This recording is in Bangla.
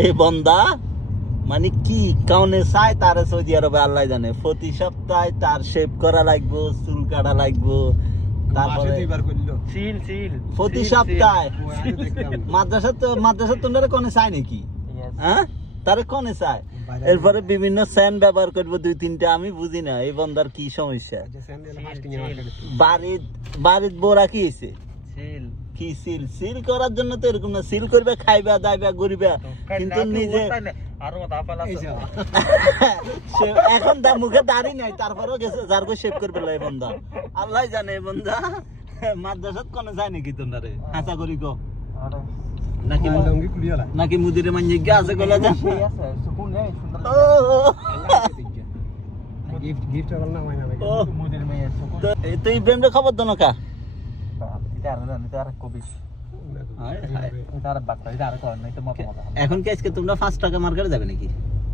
এই বন্দা মানে কি কারণে চায় তার সৌদি আরবে আল্লাহ জানে। প্রতি সপ্তাহে তার শেভ করা লাগবো, চুল কাটা লাগবো, তারপরে প্রতি সপ্তাহে মাদ্রাসা তোমরা কোনে চায় নাকি? হ্যাঁ, তারে কোনে চায়? এরপরে বিভিন্ন স্যান্ড ব্যবহার করবো 2-3টা, আমি বুঝি না এই বন্দার কি সমস্যা। বাড়ির বোরা কি হয়েছে? কি সিল করার জন্য তো এরকম না, সিল করবে, খাইবা দাইবা ঘুরবে, কিন্তু নিজে এখন তার মুখে দাড়ি নাই, তারপরেও গেছে যার শেভ করবে এই বন্ধা। আল্লাহ জানে এই বন্ধা মাদ্রাসাত কোনে যায় নাকি তোমরা রে? হাসা করি গো নাকি মুদিরে মাইয়ে গে আছে গলা যা তো ইব্রাহিমরে খবর দো না কা এখন কি আজকে তোমরা 5 টাকা মার্কেটে যাবে নাকি?